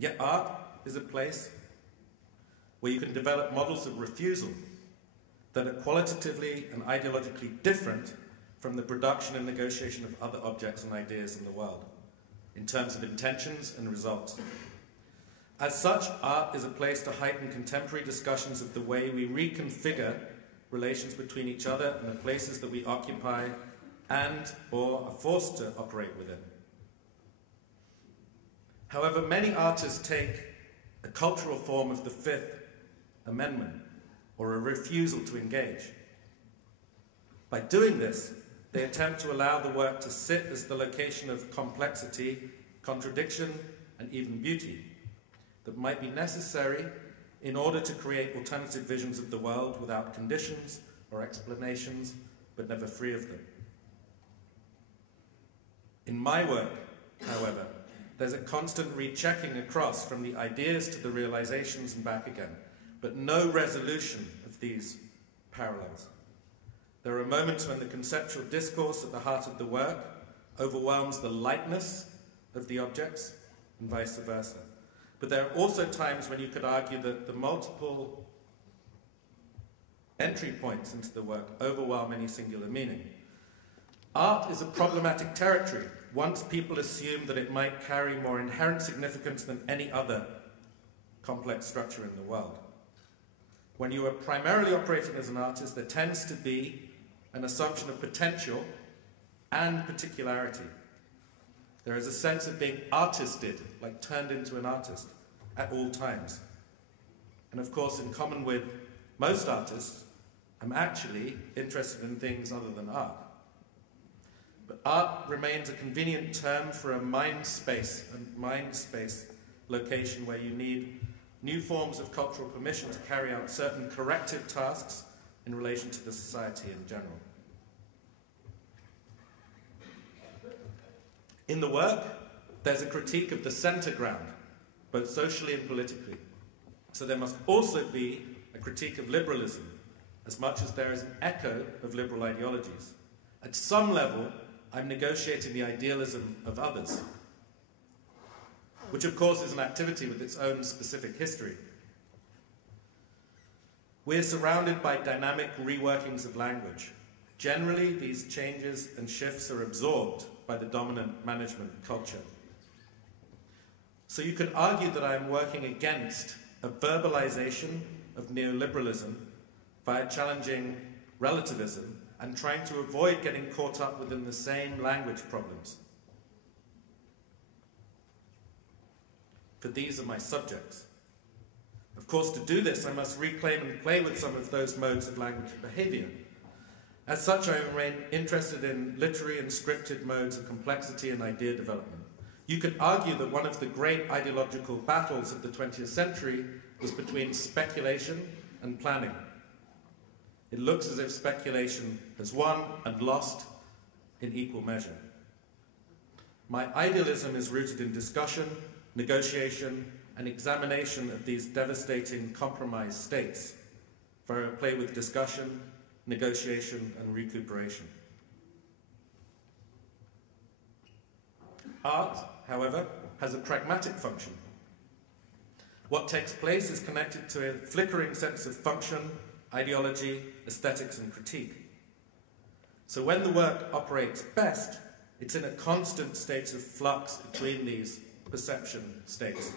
Yet art is a place where you can develop models of refusal that are qualitatively and ideologically different from the production and negotiation of other objects and ideas in the world, in terms of intentions and results. As such, art is a place to heighten contemporary discussions of the way we reconfigure relations between each other and the places that we occupy and or are forced to operate within. However, many artists take a cultural form of the Fifth Amendment, or a refusal to engage. By doing this, they attempt to allow the work to sit as the location of complexity, contradiction, and even beauty that might be necessary in order to create alternative visions of the world without conditions or explanations, but never free of them. In my work, however, there's a constant rechecking across from the ideas to the realizations and back again, but no resolution of these parallels. There are moments when the conceptual discourse at the heart of the work overwhelms the lightness of the objects, and vice versa. But there are also times when you could argue that the multiple entry points into the work overwhelm any singular meaning. Art is a problematic territory once people assume that it might carry more inherent significance than any other complex structure in the world. When you are primarily operating as an artist, there tends to be an assumption of potential and particularity. There is a sense of being artisted, like turned into an artist, at all times. And of course, in common with most artists, I'm actually interested in things other than art. But art remains a convenient term for a mind space location where you need new forms of cultural permission to carry out certain corrective tasks in relation to the society in general. In the work, there's a critique of the center ground, both socially and politically. So there must also be a critique of liberalism, as much as there is an echo of liberal ideologies. At some level, I'm negotiating the idealism of others, which of course is an activity with its own specific history. We're surrounded by dynamic reworkings of language. Generally, these changes and shifts are absorbed by the dominant management culture. So you could argue that I'm working against a verbalization of neoliberalism via challenging relativism and trying to avoid getting caught up within the same language problems. For these are my subjects. Of course, to do this, I must reclaim and play with some of those modes of language behavior. As such, I remain interested in literary and scripted modes of complexity and idea development. You could argue that one of the great ideological battles of the 20th century was between speculation and planning. It looks as if speculation has won and lost in equal measure. My idealism is rooted in discussion, negotiation, and examination of these devastating compromise states, where I play with discussion, negotiation, and recuperation. Art, however, has a pragmatic function. What takes place is connected to a flickering sense of function, ideology, aesthetics, and critique. So when the work operates best, it's in a constant state of flux between these perception states.